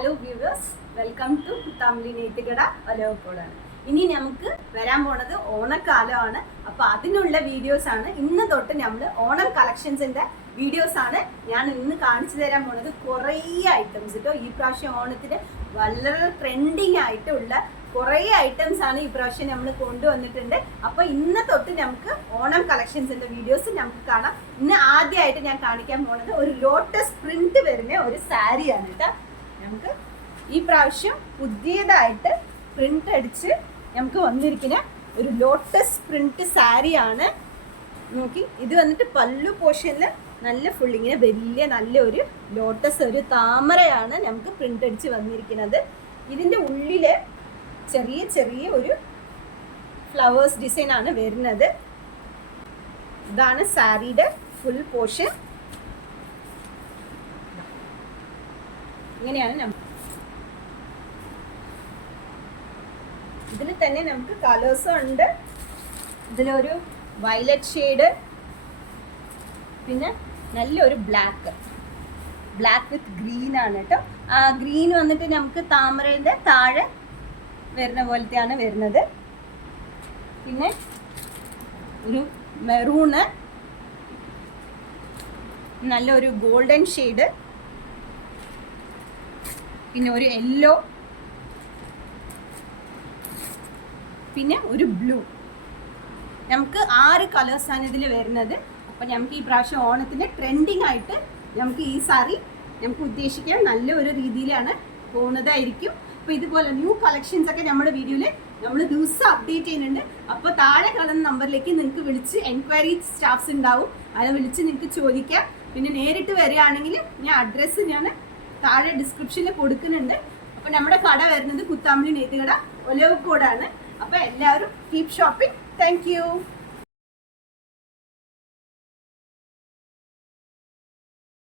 Hello viewers, welcome to Kuthampully നെയ്ത്തുകട ഒലവക്കോടാണ്. ഇനി നമുക്ക് വരാൻ പോണത് ഓണക്കാലമാണ്. അപ്പൊ അതിനുള്ള വീഡിയോസ് ആണ് ഇന്ന് തൊട്ട് നമ്മൾ ഓണം കളക്ഷൻസിന്റെ വീഡിയോസ് ആണ് ഞാൻ ഇന്ന് കാണിച്ചു തരാൻ പോണത്. കുറേ ഐറ്റംസ് കേട്ടോ, ഈ പ്രാവശ്യം ഓണത്തിന് വളരെ ട്രെൻഡിങ് ആയിട്ടുള്ള കുറേ ഐറ്റംസ് ആണ് ഈ പ്രാവശ്യം നമ്മൾ കൊണ്ടുവന്നിട്ടുണ്ട്. അപ്പൊ ഇന്ന് തൊട്ട് നമുക്ക് ഓണം കളക്ഷൻസിന്റെ വീഡിയോസ് നമുക്ക് കാണാം. ഇന്ന് ആദ്യമായിട്ട് ഞാൻ കാണിക്കാൻ പോണത് ഒരു ലോട്ടസ് പ്രിന്റ് വരുന്ന ഒരു സാരിയാണ് കേട്ടോ. നമുക്ക് ഈ പ്രാവശ്യം പുതിയതായിട്ട് പ്രിന്റ് അടിച്ച് നമുക്ക് വന്നിരിക്കുന്ന ഒരു ലോട്ടസ് പ്രിന്റ് സാരിയാണ്. നോക്കി, ഇത് വന്നിട്ട് പല്ലു പോർഷനിൽ നല്ല ഫുള്ളിങ്ങനെ വലിയ നല്ലൊരു ലോട്ടസ് ഒരു താമരയാണ് നമുക്ക് പ്രിന്റ് അടിച്ച് വന്നിരിക്കുന്നത്. ഇതിൻ്റെ ഉള്ളില് ചെറിയ ചെറിയ ഒരു ഫ്ലവേഴ്സ് ഡിസൈൻ ആണ് വരുന്നത്. ഇതാണ് സാരിയുടെ ഫുൾ പോർഷൻ. ഇങ്ങനെയാണ് നമുക്ക് ഇതിൽ തന്നെ നമുക്ക് കളേഴ്സും ഉണ്ട്. ഇതിലൊരു വയലറ്റ് ഷെയ്ഡ്, പിന്നെ നല്ലൊരു ബ്ലാക്ക് വിത്ത് ഗ്രീൻ ആണ് കേട്ടോ. ആ ഗ്രീൻ വന്നിട്ട് നമുക്ക് താമരയുടെ താഴെ വരുന്ന പോലത്തെയാണ് വരുന്നത്. പിന്നെ ഒരു മെറൂണ്, നല്ലൊരു ഗോൾഡൻ ഷെയ്ഡ്, പിന്നെ ഒരു യെല്ലോ, പിന്നെ ഒരു ബ്ലൂ. നമുക്ക് 6 കളേഴ്സാണ് ഇതിൽ വരുന്നത്. അപ്പം നമുക്ക് ഈ പ്രാവശ്യം ഓണത്തിന് ട്രെൻഡിങ് ആയിട്ട് നമുക്ക് ഈ സാരി നമുക്ക് ഉദ്ദേശിക്കാൻ നല്ല ഒരു രീതിയിലാണ് പോകുന്നതായിരിക്കും. അപ്പോൾ ഇതുപോലെ ന്യൂ കളക്ഷൻസ് ഒക്കെ നമ്മുടെ വീഡിയോയിൽ നമ്മൾ ദിവസം അപ്ഡേറ്റ് ചെയ്യുന്നുണ്ട്. അപ്പോൾ താഴെ കാണുന്ന നമ്പറിലേക്ക് നിങ്ങൾക്ക് വിളിച്ച് എൻക്വയറി സ്റ്റാഫ്സ് ഉണ്ടാവും, അത് വിളിച്ച് നിങ്ങൾക്ക് ചോദിക്കാം. പിന്നെ നേരിട്ട് വരികയാണെങ്കിൽ ഞാൻ അഡ്രസ്സ് ഞാൻ താഴെ ഡിസ്ക്രിപ്ഷനിൽ കൊടുക്കുന്നുണ്ട്. അപ്പോൾ നമ്മുടെ കട വരുന്നത് കുത്താമ്പലി നെയ്ത്തുകട ഒലവക്കോടാണ്. അപ്പോൾ എല്ലാവരും കീപ് ഷോപ്പിംഗ്. Thank you.